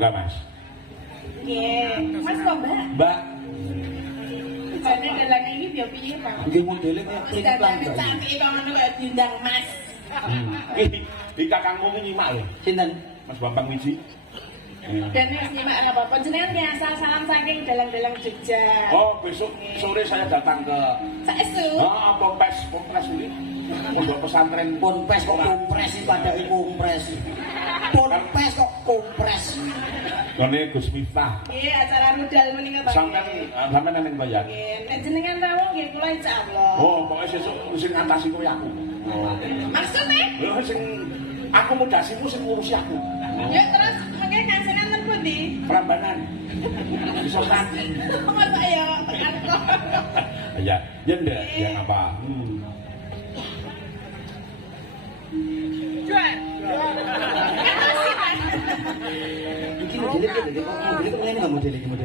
Enggak, Mas. Nggih. Mas kok, Mbak? Mbak, Jane dalang ini piye Pak? Nggih modele kaya prinklan. Dandan cantik kok ngono kaya diundang Mas. Iki kakangmu ki nyimak lho. Sinten? Mas Bambang Wiji. Dan wis nyimak apa panjenengan ki asal salam saking dalang-dalang Jogja. Oh, besok sore saya datang ke Saestu. Pompes ini. Pondok pesantren Ponpes kok kompres iki padake kompres. Ponpes kok kompres. Ngene Gus Miftah. Nggih, acara rudal menika Pak. Sampeyan nang bayar. Nggih, nek jenengan rawuh nggih kula insyaallah. Oh, pokoke sesuk sing ngantasi kuwi aku. Maksudnya? Lho sing akomodasimu sing ngurusi aku. Ya terus mengke kansenan ten pundi? Prambanan. Bisa kan? Masa ya tekan kok. Ya, ya ndak, ya apa? Jual. Iki modele kok ngene nggak modele iki modele.